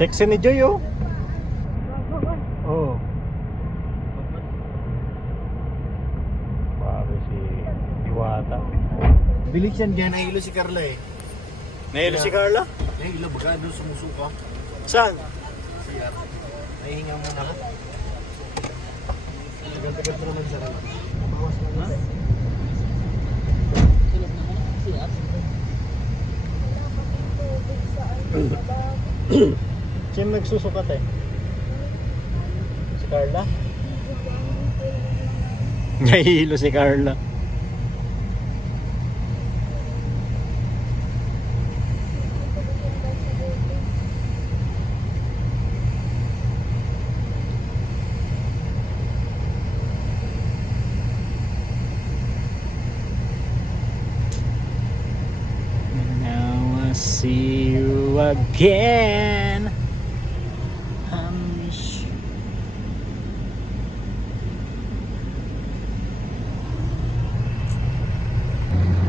Sexy ni Joy, oh. Oh. Pare si Diwata. Bilis yan, diyan nahilo si Carla eh. Nahilo si Carla? Nahilo, baga doon sumusuka. Saan? Siya. Nahihinga muna ka. Tagal-tagal mo naman sarap. Mabawas na na. Sino nagsusukat eh? Si Carla? Nahihilo si Carla. Now I see you again. I miss you.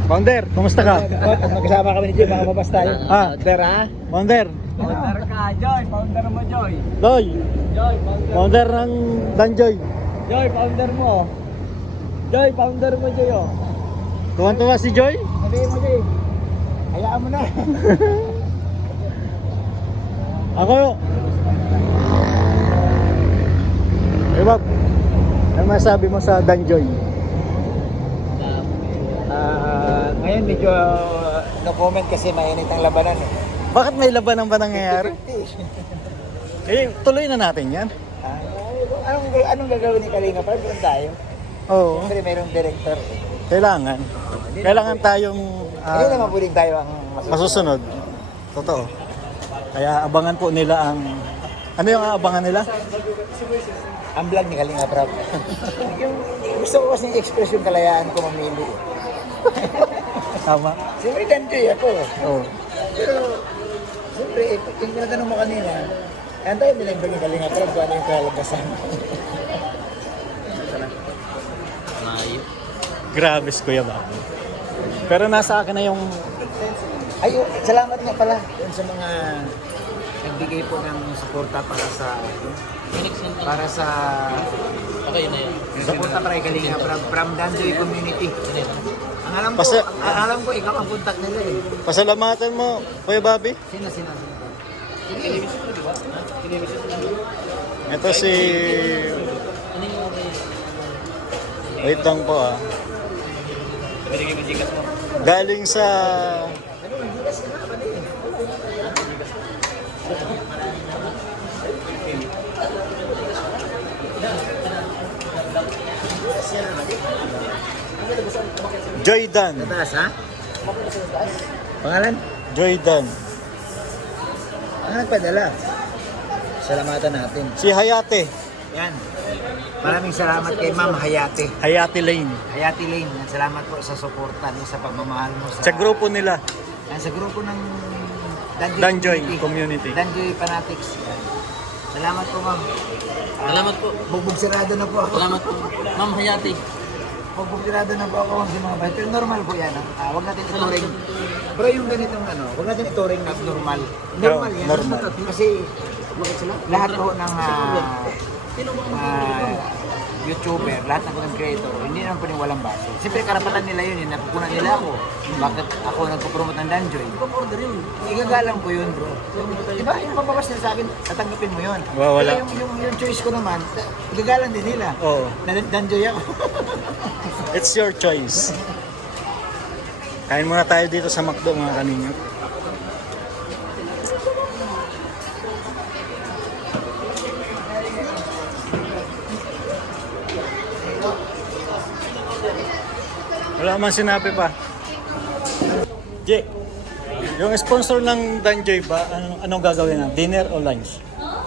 Founder, kumusta ka? Magkasama kami ni Joy, baka mabas tayo. Ah, Tara. Founder, Founder ka, Joy. Founder mo, Joy. Loy, Joy, founder. founder ng Danjoy. Joy, founder mo. Joy, founder mo, Joy. Oh. Tuwan-tuwa si Joy? Sabihin mo, Joy. Hayaan mo na. Ako. Eh, Bob, ano masabi mo sa Danjoy? Ngayon medyo no comment kasi mainit ang labanan eh. Bakit may labanan ba nangyayari? Eh, tuloy na natin yan. Anong gagawin ni Kalinga? Parang doon tayo. Oo, Siyempre mayroong director eh. kailangan. Kailangan tayong Hindi naman pwedeng tayo ang masusunod. Totoo. Kaya abangan po nila ang... Ano yung aabangan nila? Ang vlog ni Kalinga Prab. Yung gusto ko kasi i-express yung kalayaan ko mamili eh. Tama. Siyempre danjoy ako. Oo. Pero siyempre, yung tinatanong mo kanina, antayin nila yung vlog ni Kalinga Prab kung ano yung kalagasan. Grabe si Kuya Bob. Pero nasa akin na yung... Ay, salamat nga pala dun sa mga nagbigay po ng suporta para sa suporta para kay Kalinga from Danjoy community. Ang alam ko ikaw ang contact nila eh. Pasalamatan mo, Kuya Bobby. Sino? Ito si... Wait lang po ah. Galing sa... Joy Dan. Sa taas ha? Pangalan? Joy Dan. Ang nagpadala. Salamatan natin. Si Hayate. Yan. Maraming salamat kay Ma'am Hayate. Hayate Lane. Hayate Lane, salamat po sa suporta niyo sa pagmamahal mo Sa grupo nila. sa grupo ng Danjoy Community. Danjoy Fanatics. Salamat po, Ma'am. Salamat po. Bugbog sirado na po ako. Salamat po. Ma'am Hayati. Bugbog sirado na po ako sa mga bahay. Pero normal po yan. Huwag natin ituring. Pero yung ganitong huwag natin ituring na abnormal. Normal yan. Normal. Kasi lahat po ng YouTuber, lahat ng content creator, hindi naman pwedeng walang baso. Siyempre karapatan nila yun, napupunan nila ako. Bakit ako nagpo-promote ng Danjoy? Igagalang ko yun, bro. Diba, yung pababas nila sa akin, tatanggapin mo yun. Wala. Kaya yung choice ko naman, igagalang din nila. Oo. Na Danjoy ako. It's your choice. Kain muna tayo dito sa McDo mga kaninyo. Wala man sinabi pa. Jay, yung sponsor ng Danjoy ba, anong gagawin na? Dinner o lunch?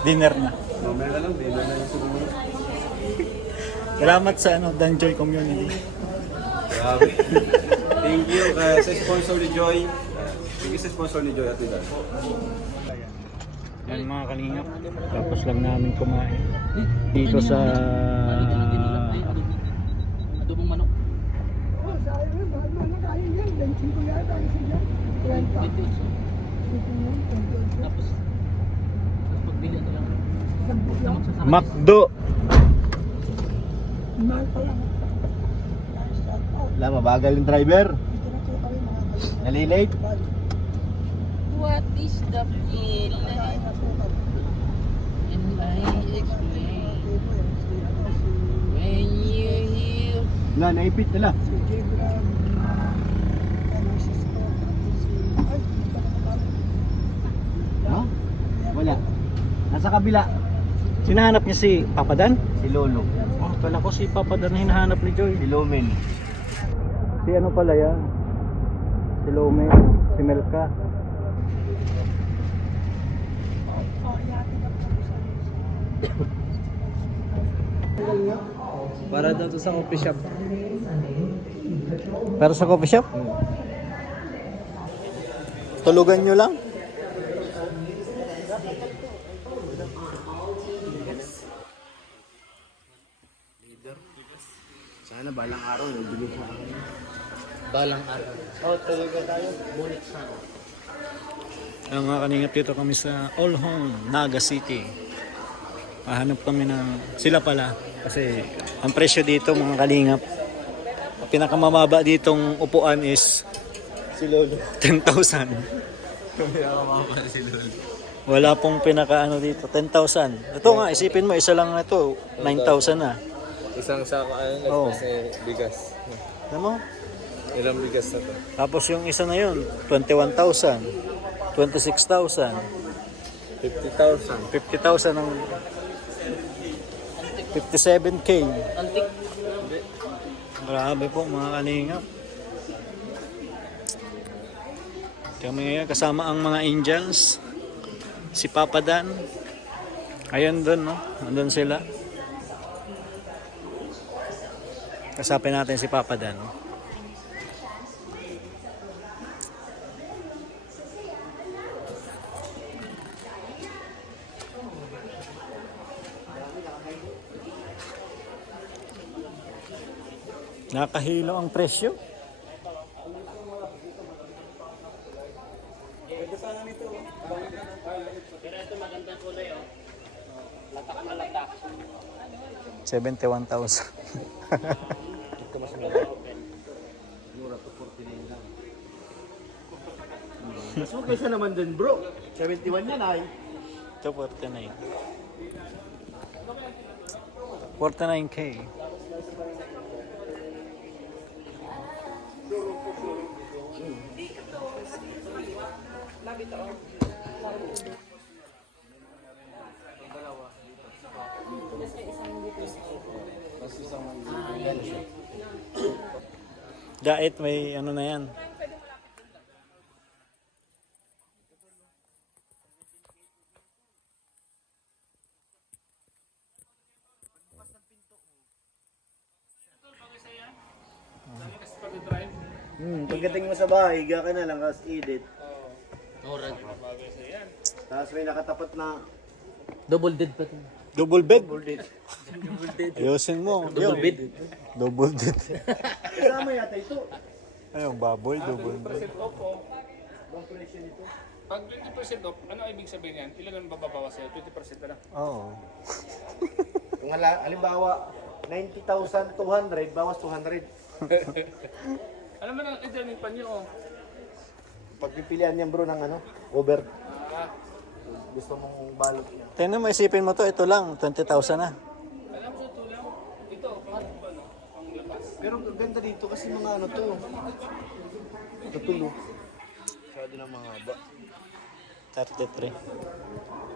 Dinner na. Mamaya na lang, dinner na yung siguro. Salamat sa Danjoy community. Grabe. Thank you sa sponsor ni Joy. Thank you sa sponsor ni Joy at Idan. Yan mga kalingap. Tapos lang namin kumain. Dito sa... Adobong manok. Tapos McDo. Wala, mabagal yung driver. Nalilate. What is the feeling? And I explain when you hear. Wala, naipit nila. No? Wala. Nasa kabila. Sinahanap niya si Papa Dan? Si Lolo. Oh, kala ko si Papa Dan na hinahanap ni Joy. Si Lumen. Si ano pala yan? Si Lome, si Melka. Para daw to sa coffee shop. Pero sa coffee shop? Tulugan nyo lang? Sana balang araw nagbigay sa akin. Balang araw. Oh, talaga tayo. Bonit sana. Ang mga kaningap dito kami sa All Home, Naga City. Mahanap kami ng sila pala. Kasi ang presyo dito mga kalingap, ang pinakamababa ditong upuan is Si Lolo. 10,000. Si Lolo. Wala pong pinakaano dito, 10,000. Ito nga, isipin mo, isa lang na ito, 9,000 na. Isang sako ano Oo. kasi bigas. Alam mo? Ilang bigas na to? Tapos yung isa na yun, 21,000, 26,000, 50,000. 50,000 ang 57K. Antik. Grabe po mga kalingap. Kami ngayon kasama ang mga Indians. Si Papa Dan. Ayun doon, no? Andun sila. Kasapin natin si Papa Dan. Nakahilo ang presyo. $71,000. Mas kaysa naman dun bro. 71 yan ay. Ito 49. 49K. Gait may ano na yan. Pagdating mo sa bahay, higa ka na lang kasi edit. Orag. Tapos may nakatapat na Double dead pa to. Double bed. bullet. Ayusin mo. Double bed. Double bed. Kasama yata ito. Ayun, baboy, double bed. Pag 20% off, ano ibig sabihin yan? Ilan ang bababawas sa'yo? 20% na lang. Oo. Kung halimbawa, 90,200, bawas 200. Alam mo na, ito yung panyo, oh. Pagpipilian niyan bro ng ano, over. Gusto mong balot niya. Tingnan mo, isipin mo to, ito lang, 20,000 na. Alam mo sa tulang, ito, pang ano, pang labas. Pero ganda dito kasi mga ano to. Natulo. Masyado na mahaba. 33.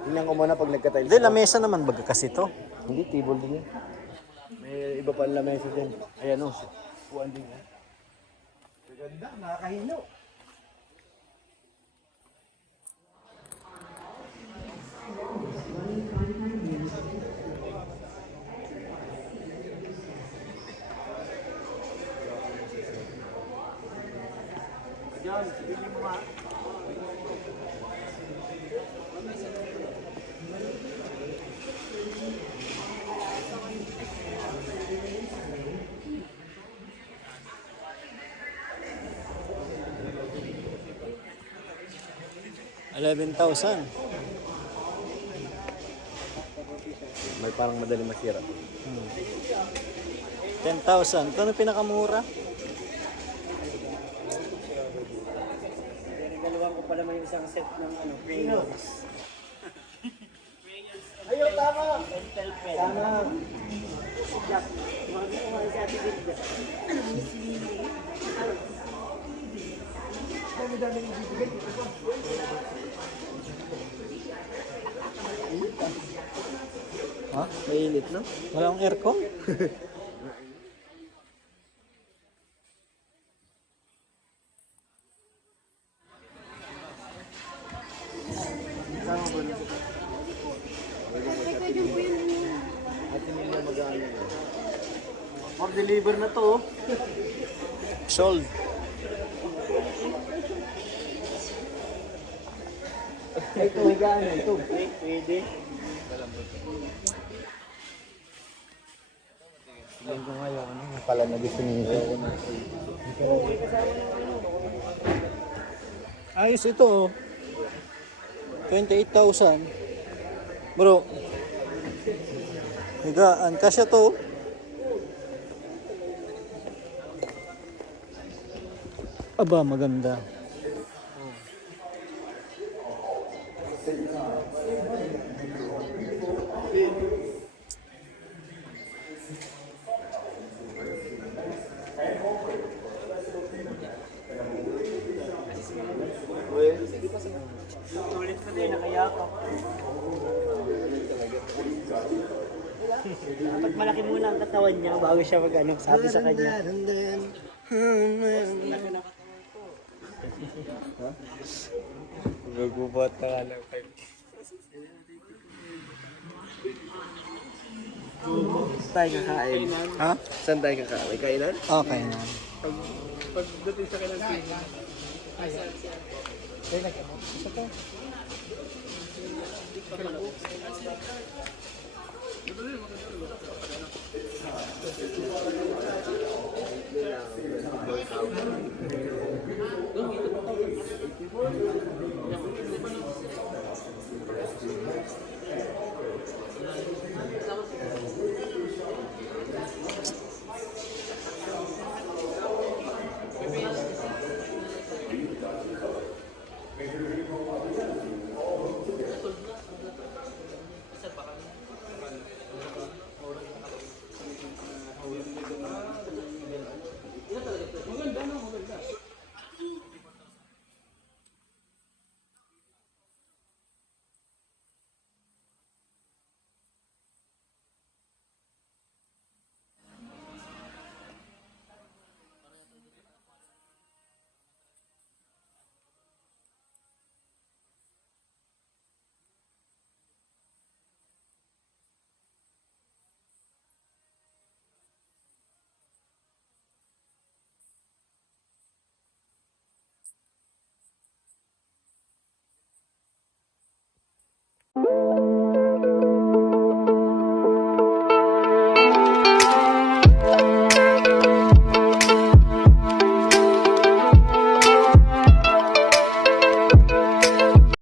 Tingnan ko muna pag nagka-tiles. Hindi, lamesa naman baga kasi to. Hindi, table din yan. May iba pa lamesa dyan. Ayan o. Puan din yan. Ganda, nakakahilo. Diyan, sige mo nga. $11,000. may parang madali masira. 10,000. Ito na pinakamura. Regaluhan ko pala may isang set ng crayons. Ayun, tama! Tama! Ha? Mainit, no? Walang aircon? For deliver na to. Sold. Ito, higaan na ito. Pwede. Tingnan ko ngayon, ano pala na gusto niyo. Ayos ito oh. 28,000. Bro. Higaan. Kasya to. Aba, maganda. Ulit ko din, nakayakap. Dapat malaki muna ang katawan niya bago siya mag-ano, sabi sa kanya. Nagubat ka nga lang kayo. Saan tayo kakain? Ha? Saan tayo kakain? Kainan? Okay na.